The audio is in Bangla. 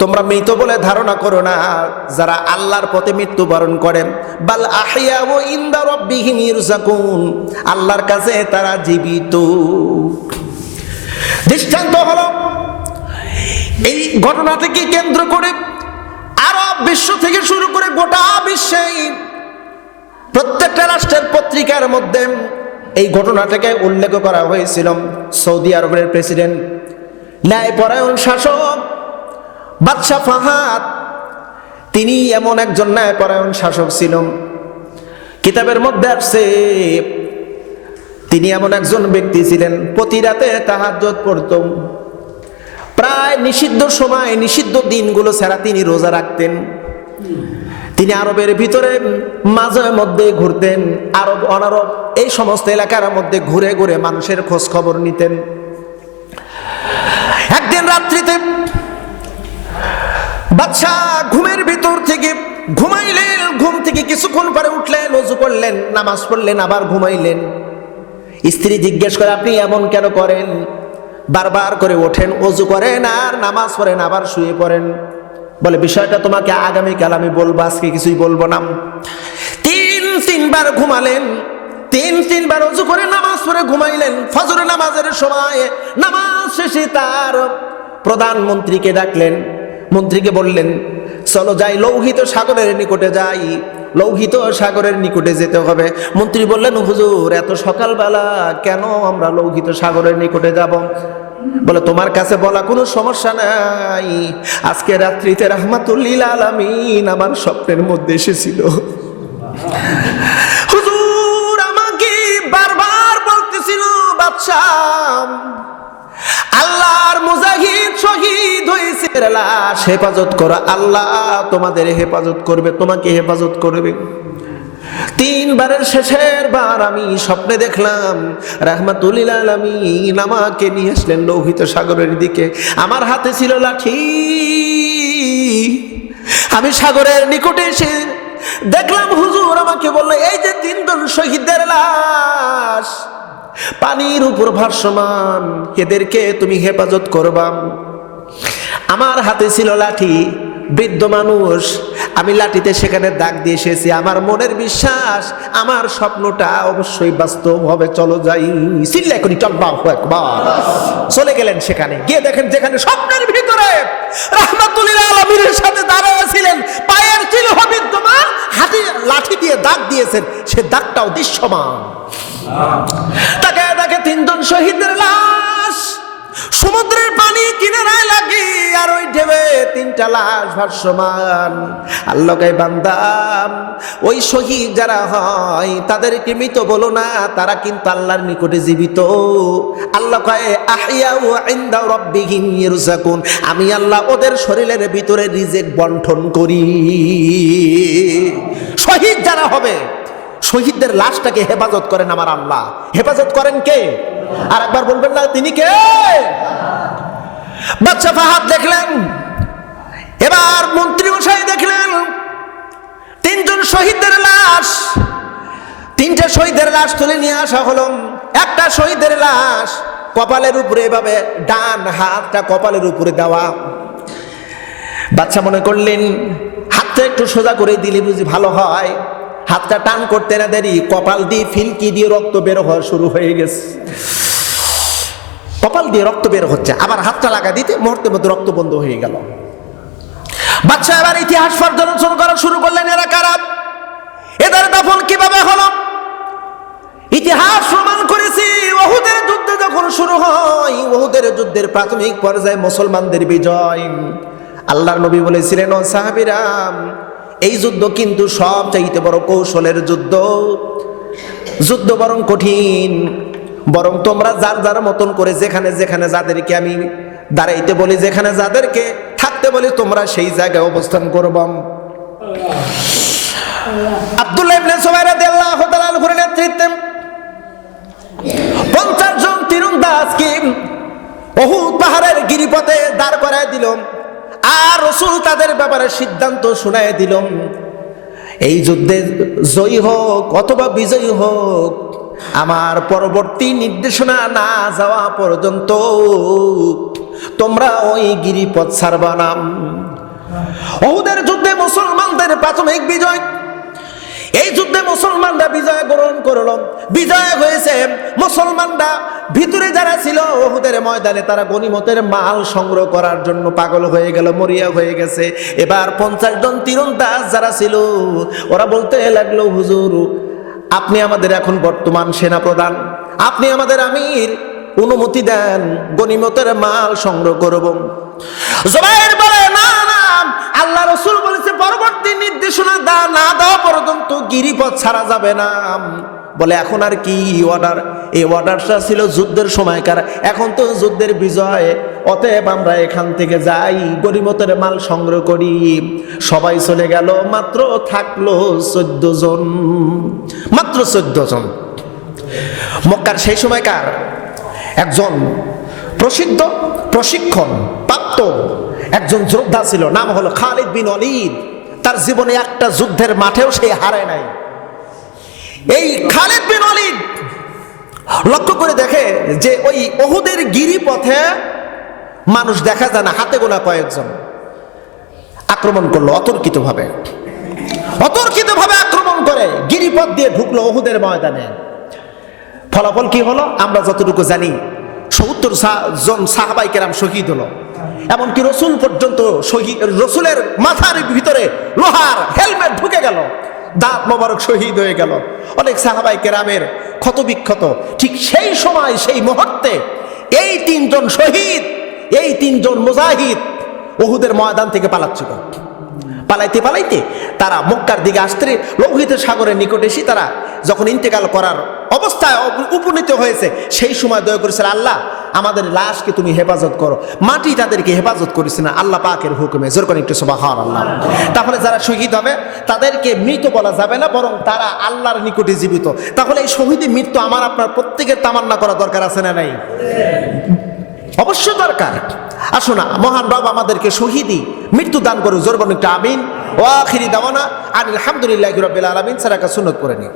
তোমরা মৃত বলে ধারণা করো না, যারা আল্লাহর পথে মৃত্যুবরণ করেন। বাল আহিয়া ও ইন্দা রব্বিহিম ইরজাকুন। আল্লাহর কাছে তারা জীবিত। দৃষ্টান্ত হলো, এই ঘটনাটিকে কেন্দ্র করে আরব বিশ্ব থেকে শুরু করে গোটা বিশ্বে প্রত্যেকটা রাষ্ট্রের পত্রিকার মধ্যে এই ঘটনাটাকে উল্লেখ করা হয়েছিল সৌদি আরবের প্রেসিডেন্ট, ন্যায়পরায়ণ শাসক বাদশাহ ফাহাদ। তিনি এমন একজন ন্যায়পরায়ণ শাসক ছিল। কিতাবের মধ্যে আসছে, তিনি এমন একজন ব্যক্তি ছিলেন, প্রতি রাতে তাহাজ্জত পড়ত। প্রায় নিষিদ্ধ সময়, নিষিদ্ধ দিনগুলো ছাড়া তিনি রোজা রাখতেন। তিনি আরবের ভিতরে মাঝে মধ্যে ঘুরতেন, আরব, অনারব, এই সমস্ত এলাকার মধ্যে ঘুরে ঘুরে মানুষের খোঁজ খবর নিতেন। একদিন রাত্রিতে বাচ্চা ঘুমের ভিতর থেকে ঘুমাইলেন, ঘুম থেকে কিছুক্ষণ পরে উঠলেন অজু করলেন, নামাজ পড়লেন, আবার ঘুমাইলেন। স্ত্রী জিজ্ঞেস করে, আপনি এমন কেন করেন? বারবার করে ওঠেন অজু করেন আর নামাজ পড়েন, আবার শুয়ে পড়েন। বলে, বিষয়টা তোমাকে আগামীকাল আমি বলব, আজকে কিছুই বলব না। তিন, তিনবার ঘুমালেন, তিন, তিনবার অজু করে নামাজ পড়ে ঘুমাইলেন ফজরের নামাজের সময় নামাজ শেষে তার প্রধানমন্ত্রীকে ডাকলেন। মন্ত্রীকে বললেন, চলো যাই, লৌহিত সাগরের নিকটে যাই, লৌহিত সাগরের নিকটে যেতে হবে। মন্ত্রী বললেন, হুজুর, এত সকালবেলা কেন আমরা লৌহিত সাগরের নিকটে যাব? বলে, তোমার কাছে বলা কোনো সমস্যা নাই। আজকে রাত্রিতে রহমাতুল্লিল আলামিন আমার স্বপ্নের মধ্যে এসেছিল। হুজুর আমাকে বারবার বলতেছিল, বাদশাহ, আল্লাহর মুজাহিদ শহীদ হয়েছে লাশ। হেফাজত করো, আল্লাহ তোমাদের হেফাজত করবে, তোমাকে হেফাজত করবে। তিনবারের শেষের বার আমি স্বপ্নে দেখলাম রাহমাতুল্লিল আলামিন আমাকে নিয়ে আসলেন লৌহিত সাগরের দিকে। আমার হাতে ছিল লাঠি। আমি সাগরের নিকটে এসে দেখলাম, হুজুর আমাকে বলল, এই যে তিনজন শহীদদের লাশ, পানির উপর ভাসমান, এদেরকে তুমি হেফাজত করবা। আমার হাতে ছিল লাঠি। বৃদ্ধ মানুষ, আমি লাঠিতে সেখানে দাগ দিয়ে এসেছি। আমার মনের বিশ্বাস, আমার স্বপ্নটা অবশ্যই বাস্তব হবে চলো যাই। সিল্লা করি, চল একবার। চলে গেলেন সেখানে। গিয়ে দেখেন যেখানে স্বপ্নের ভিতরে রহমাতুল্লাহ আলমীর সাথে দাঁড়ায় ছিলেন। পায়ের চিহ্ন বিদ্যমান হাতি লাঠি দিয়ে দাগ দিয়েছেন। সে দাগটাও দৃশ্যমান। তাকে তাকে তিনজন শহীদের লাশ সমুদ্রের পানি কিনারায় লাগে, আর ওই ঢেবে তিনটা লাশ ভাসমান। আল্লাহকে বান্দাম ওই শহীদ যারা হয়, তাদেরকে মৃত বলো না, তারা কিন্তু আল্লাহর নিকটে জীবিত। আল্লাহ কয় আহিয়া ও ইন্দা রব্বিহিম ইরজাকুন। আমি আল্লাহ ওদের শরীরের ভিতরে রিজেক বন্টন করি। শহীদ যারা হবে, শহীদদের লাশটাকে হেফাজত করেন আমার আল্লাহ। হেফাজত করেন কে? আর একবার বলবেন না, তিনি কে? বাচ্চা ফাহাদ দেখলেন। এবার মন্ত্রী মশাই দেখলেন, তিনজন শহীদদের লাশ। তিনটা শহীদের লাশ তুলে নিয়ে আসা হলো। একটা শহীদের লাশ কপালের উপরে এভাবে ডান হাতটা কপালের উপরে দেওয়া। বাচ্চা মনে করলেন, হাতটা একটু সোজা করে দিলে বুঝি ভালো হয়। হাতটা টান করতে না দেরি কপাল দিয়ে ফিলকি দিয়ে রক্ত বের হওয়া শুরু হয়ে গেছে। কপাল দিয়ে রক্ত বের হচ্ছে, আবার হাতটা লাগা দিতে মুহূর্তের মধ্যে রক্ত বন্ধ হয়ে গেল। বাচ্চা এবার ইতিহাস পর্যালোচনা করা শুরু করলেন এরা কারা? এদের দাফন কীভাবে হলো? ইতিহাস প্রমাণ করেছি, ওহুদের যুদ্ধ যখন শুরু হয়, ওহুদের যুদ্ধের প্রাথমিক পর্যায়ে মুসলমানদের বিজয়। আল্লাহর নবী বলেছিলেন, ও সাহাবিরাম এই যুদ্ধ কিন্তু সব চাইতে বড় কৌশলের যুদ্ধ। যুদ্ধ বরং কঠিন। বরং তোমরা যার যার মতন করে যেখানে যেখানে যাদেরকে আমি দাঁড়াইতে বলি, যেখানে যাদেরকে থাকতে বলি, তোমরা সেই জায়গায় অবস্থান করবাম আব্দুল্লাহ ইবনে সুবাইর রাদিয়াল্লাহু তাআলা আনহুর নেতৃত্বে 50 জন তীরন্দাজকে অহুদ পাহাড়ের গিরিপথে দাঁড় করায় আর তাদের ব্যাপারে সিদ্ধান্ত এই যুদ্ধে জয়ী হোক অথবা বিজয়ী হোক আমার পরবর্তী নির্দেশনা না যাওয়া পর্যন্ত তোমরা ওই গিরিপথ ছাড়বা না। ওহুদের যুদ্ধে মুসলমানদের প্রাথমিক বিজয়। এই যুদ্ধে মুসলমানরা বিজয় গ্রহণ করল। বিজয় হয়েছে মুসলমানরা ভিতরে যারা ছিল ওহুদের ময়দানে তারা গনিমতের মাল সংগ্রহ করার জন্য পাগল হয়ে গেল, মরিয়া হয়ে গেছে। এবার পঞ্চাশ জন তীরন্দাজ যারা ছিল, ওরা বলতে লাগল, হুজুর আপনি আমাদের এখন বর্তমান সেনা প্রধান আপনি আমাদের আমির। অনুমতি দেন গনিমতের মাল সংগ্রহ করব। বলে, না রসুল বলেছে, পরবর্তী নির্দেশনা দা, না পর্যন্ত গিরিপথ ছাড়া যাবে না। বলে, এখন আর কি অর্ডার এই অর্ডারটা ছিল যুদ্ধের সময়কার। এখন তো যুদ্ধের বিজয় অতএব আমরা এখান থেকে যাই, গরিমতের মাল সংগ্রহ করি। সবাই চলে গেল, মাত্র থাকল চোদ্দ জন। মাত্র চোদ্দ জন। মক্কার সেই সময়কার একজন প্রসিদ্ধ, প্রশিক্ষণ প্রাপ্ত একজন যোদ্ধা ছিল, নাম হলো খালিদ বিন অলিদ তার জীবনে একটা যুদ্ধের মাঠেও সে হারায় নাই। এই খালিদ বিন অলিদ লক্ষ্য করে দেখে যে ওই ওহুদের গিরিপথে মানুষ দেখা যায় না, হাতে গোনা কয়েকজন। আক্রমণ করল অতর্কিতভাবে। অতর্কিতভাবে আক্রমণ করে, গিরিপথ দিয়ে ঢুকলো ওহুদের ময়দানে। ফলাফল কি হলো? আমরা যতটুকু জানি, সত্তর জন সাহাবাই কেরাম শহীদ হলো। এমনকি রসুল পর্যন্ত শহীদ রসুলের মাথার ভিতরে লোহার হেলমেট ঢুকে গেল। দাঁত মোবারক শহীদ হয়ে গেল। অনেক সাহাবাই কেরামের ক্ষতবিক্ষত। ঠিক সেই সময়, সেই মুহূর্তে এই তিনজন শহীদ এই তিনজন মুজাহিদ ওহুদের ময়দান থেকে পালাচ্ছিল। পালাইতে পালাইতে তারা মক্কার দিকে আসতে লোহিত সাগরের নিকটে এসে তারা যখন ইন্তেকাল করার অবস্থায় উপনীত হয়েছে, সেই সময় দয়া করেছিল আল্লাহ, আমাদের লাশকে তুমি হেফাজত করো। মাটি তাদেরকে হেফাজত করেছে না। আল্লাহ পাকের হুকুমে, জোর করে একটু সবা হওয়ার আল্লাহ তাহলে যারা শহীদ হবে, তাদেরকে মৃত বলা যাবে না, বরং তারা আল্লাহর নিকটে জীবিত। তাহলে এই শহীদের মৃত্যু আমার, আপনার প্রত্যেকের তামান্না করা দরকার আছে না নাই? অবশ্য দরকার। আসো না, মহান বাবা আমাদেরকে শহীদি, মৃত্যু দান করুক জোরবন একটা আমিন। ও আখিরি দাওয়ানা আর আলহামদুলিল্লাহ রবিল আলমিন সারাকা সুনত করে নিও